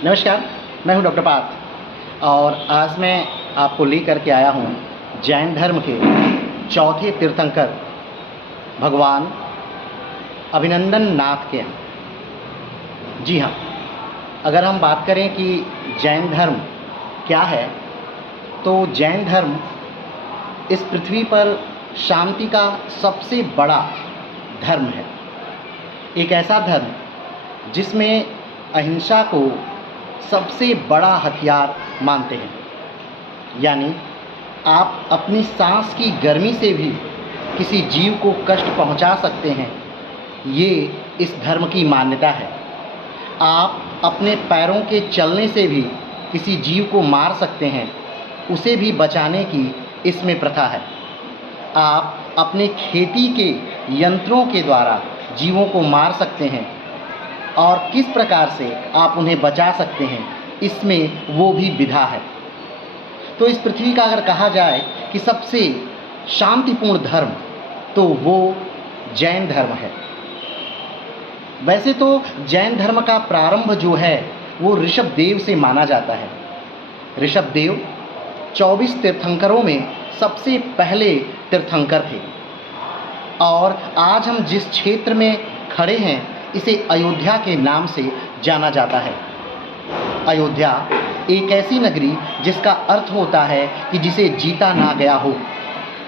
नमस्कार, मैं हूं डॉक्टर पार्थ और आज मैं आपको लेकर के आया हूं जैन धर्म के चौथे तीर्थंकर भगवान अभिनंदन नाथ के यहाँ। जी हाँ, अगर हम बात करें कि जैन धर्म क्या है, तो जैन धर्म इस पृथ्वी पर शांति का सबसे बड़ा धर्म है। एक ऐसा धर्म जिसमें अहिंसा को सबसे बड़ा हथियार मानते हैं, यानी आप अपनी सांस की गर्मी से भी किसी जीव को कष्ट पहुंचा सकते हैं, ये इस धर्म की मान्यता है। आप अपने पैरों के चलने से भी किसी जीव को मार सकते हैं, उसे भी बचाने की इसमें प्रथा है। आप अपने खेती के यंत्रों के द्वारा जीवों को मार सकते हैं और किस प्रकार से आप उन्हें बचा सकते हैं, इसमें वो भी विधा है। तो इस पृथ्वी का अगर कहा जाए कि सबसे शांतिपूर्ण धर्म, तो वो जैन धर्म है। वैसे तो जैन धर्म का प्रारंभ जो है वो ऋषभदेव से माना जाता है। ऋषभदेव 24 तीर्थंकरों में सबसे पहले तीर्थंकर थे और आज हम जिस क्षेत्र में खड़े हैं इसे अयोध्या के नाम से जाना जाता है। अयोध्या एक ऐसी नगरी जिसका अर्थ होता है कि जिसे जीता ना गया हो,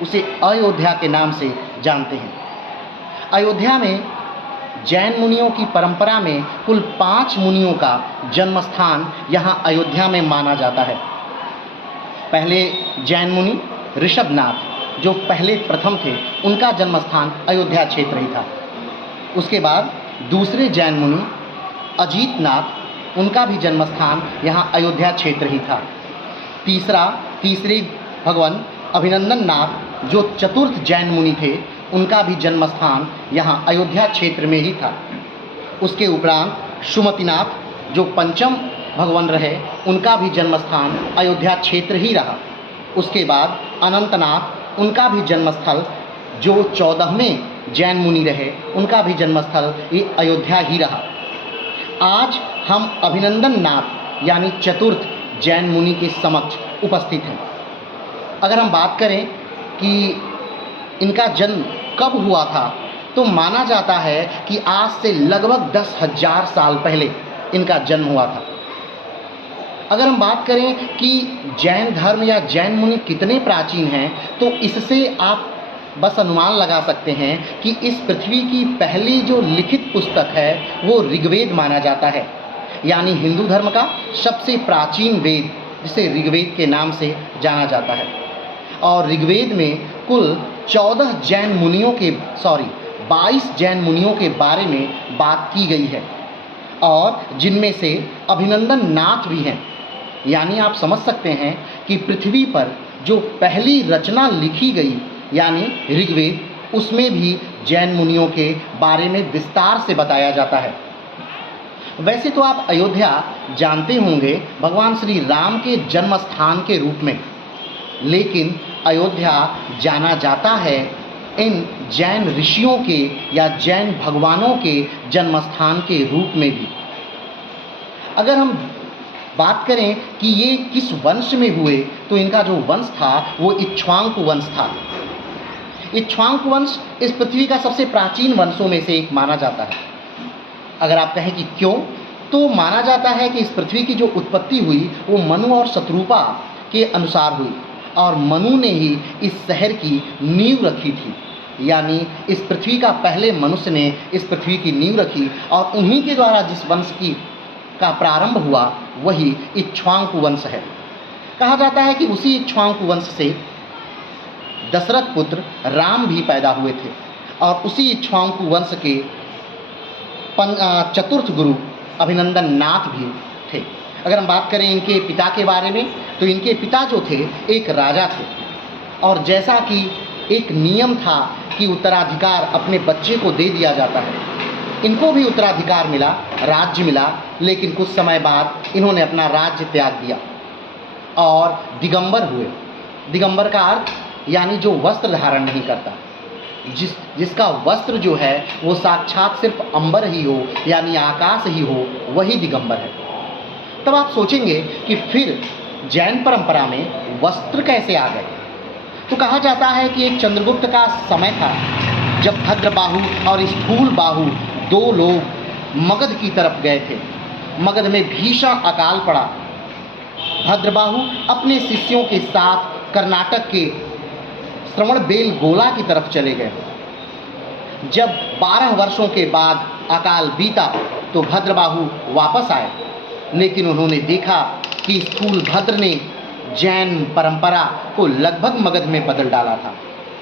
उसे अयोध्या के नाम से जानते हैं। अयोध्या में जैन मुनियों की परंपरा में कुल 5 मुनियों का जन्म स्थान यहाँ अयोध्या में माना जाता है। पहले जैन मुनि ऋषभनाथ जो पहले प्रथम थे, उनका जन्म स्थान अयोध्या क्षेत्र ही था। उसके बाद दूसरे जैन मुनि अजीतनाथ, उनका भी जन्म स्थान यहाँ अयोध्या क्षेत्र ही था। तीसरे भगवान अभिनंदन नाथ जो चतुर्थ जैन मुनि थे, उनका भी जन्म स्थान यहाँ अयोध्या क्षेत्र में ही था। उसके उपरांत सुमतिनाथ जो पंचम भगवान रहे, उनका भी जन्म स्थान अयोध्या क्षेत्र ही रहा। उसके बाद अनंतनाथ, उनका भी जन्मस्थल जो 14वें जैन मुनि रहे, उनका भी जन्मस्थल ये अयोध्या ही रहा। आज हम अभिनंदन नाथ यानी चतुर्थ जैन मुनि के समक्ष उपस्थित हैं। अगर हम बात करें कि इनका जन्म कब हुआ था, तो माना जाता है कि आज से लगभग 10,000 साल पहले इनका जन्म हुआ था। अगर हम बात करें कि जैन धर्म या जैन मुनि कितने प्राचीन हैं, तो इससे आप बस अनुमान लगा सकते हैं कि इस पृथ्वी की पहली जो लिखित पुस्तक है वो ऋग्वेद माना जाता है, यानी हिंदू धर्म का सबसे प्राचीन वेद, जिसे ऋग्वेद के नाम से जाना जाता है। और ऋग्वेद में कुल 22 जैन मुनियों के बारे में बात की गई है और जिनमें से अभिनंदन नाथ भी हैं। यानी आप समझ सकते हैं कि पृथ्वी पर जो पहली रचना लिखी गई यानी ऋग्वेद, उसमें भी जैन मुनियों के बारे में विस्तार से बताया जाता है। वैसे तो आप अयोध्या जानते होंगे भगवान श्री राम के जन्म स्थान के रूप में, लेकिन अयोध्या जाना जाता है इन जैन ऋषियों के या जैन भगवानों के जन्म स्थान के रूप में भी। अगर हम बात करें कि ये किस वंश में हुए, तो इनका जो वंश था वो इक्ष्वाकु वंश था। इक्ष्वाकु वंश इस पृथ्वी का सबसे प्राचीन वंशों में से एक माना जाता है। अगर आप कहें कि क्यों, तो माना जाता है कि इस पृथ्वी की जो उत्पत्ति हुई वो मनु और शत्रुपा के अनुसार हुई और मनु ने ही इस शहर की नींव रखी थी। यानी इस पृथ्वी का पहले मनुष्य ने इस पृथ्वी की नींव रखी और उन्हीं के द्वारा जिस वंश का प्रारंभ हुआ वही इक्ष्वाकु वंश है। कहा जाता है कि उसी इक्ष्वाकु वंश से दशरथ पुत्र राम भी पैदा हुए थे और उसी इक्ष्वाकु वंश के चतुर्थ गुरु अभिनंदन नाथ भी थे। अगर हम बात करें इनके पिता के बारे में, तो इनके पिता जो थे एक राजा थे और जैसा कि एक नियम था कि उत्तराधिकार अपने बच्चे को दे दिया जाता है, इनको भी उत्तराधिकार मिला, राज्य मिला, लेकिन कुछ समय बाद इन्होंने अपना राज्य त्याग दिया और दिगंबर हुए। दिगंबर का अर्थ यानी जो वस्त्र धारण नहीं करता, जिसका वस्त्र जो है वो साक्षात सिर्फ अंबर ही हो यानी आकाश ही हो, वही दिगंबर है। तब आप सोचेंगे कि फिर जैन परंपरा में वस्त्र कैसे आ गए। तो कहा जाता है कि एक चंद्रगुप्त का समय था जब भद्रबाहु और स्थूलबाहु दो लोग मगध की तरफ गए थे। मगध में भीषण अकाल पड़ा। भद्रबाहु अपने शिष्यों के साथ कर्नाटक के श्रवणबेलगोला की तरफ चले गए। जब 12 वर्षों के बाद अकाल बीता तो भद्रबाहु वापस आए, लेकिन उन्होंने देखा कि स्थूलभद्र ने जैन परंपरा को लगभग मगध में बदल डाला था।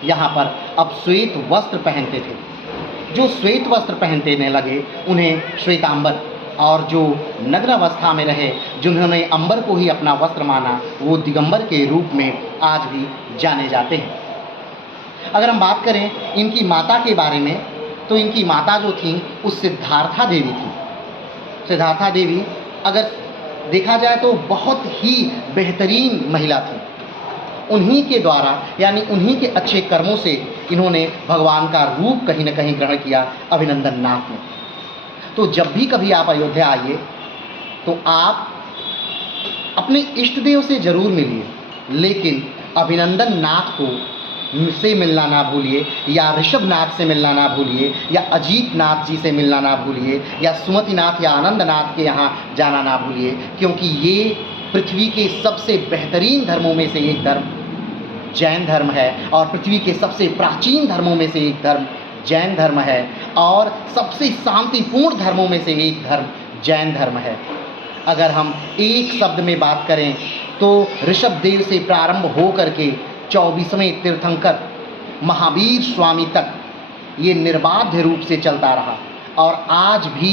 यहाँ पर अब श्वेत वस्त्र पहनते थे। जो श्वेत वस्त्र पहनने लगे उन्हें श्वेतांबर, और जो नग्न अवस्था में रहे जिन्होंने अंबर को ही अपना वस्त्र माना वो दिगंबर के रूप में आज भी जाने जाते हैं। अगर हम बात करें इनकी माता के बारे में तो इनकी माता जो थी वो सिद्धार्था देवी थी। सिद्धार्था देवी अगर देखा जाए तो बहुत ही बेहतरीन महिला थी। उन्हीं के द्वारा यानी उन्हीं के अच्छे कर्मों से इन्होंने भगवान का रूप कहीं न कहीं ग्रहण किया अभिनंदन नाथ ने। तो जब भी कभी आप अयोध्या आइए तो आप अपने इष्ट देव से ज़रूर मिलिए, लेकिन अभिनंदन नाथ को से मिलना ना भूलिए, या ऋषभ नाथ से मिलना ना भूलिए, या अजीत नाथ जी से मिलना ना भूलिए, या सुमति नाथ या आनंद नाथ के यहाँ जाना ना भूलिए, क्योंकि ये पृथ्वी के सबसे बेहतरीन धर्मों में से एक धर्म जैन धर्म है, और पृथ्वी के सबसे प्राचीन धर्मों में से एक धर्म जैन धर्म है, और सबसे शांतिपूर्ण धर्मों में से एक धर्म जैन धर्म है। अगर हम एक शब्द में बात करें तो ऋषभ देव से प्रारंभ हो करके 24वें तीर्थंकर महावीर स्वामी तक ये निर्बाध रूप से चलता रहा। और आज भी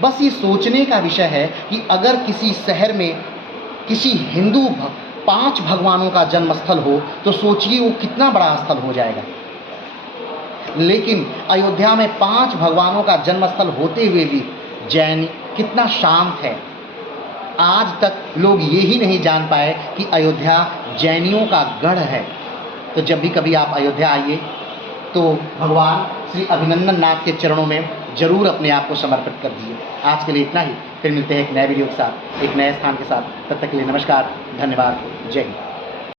बस ये सोचने का विषय है कि अगर किसी शहर में किसी हिंदू 5 भगवानों का जन्म स्थल हो तो सोचिए वो कितना बड़ा स्थल हो जाएगा। लेकिन अयोध्या में 5 भगवानों का जन्म स्थल होते हुए भी जैन कितना शांत है। आज तक लोग ये ही नहीं जान पाए कि अयोध्या जैनियों का गढ़ है। तो जब भी कभी आप अयोध्या आइए तो भगवान श्री अभिनंदन नाथ के चरणों में ज़रूर अपने आप को समर्पित कर दीजिए। आज के लिए इतना ही, फिर मिलते हैं एक नए वीडियो के साथ, एक नए स्थान के साथ। तब तक के लिए नमस्कार, धन्यवाद, जय हिंद।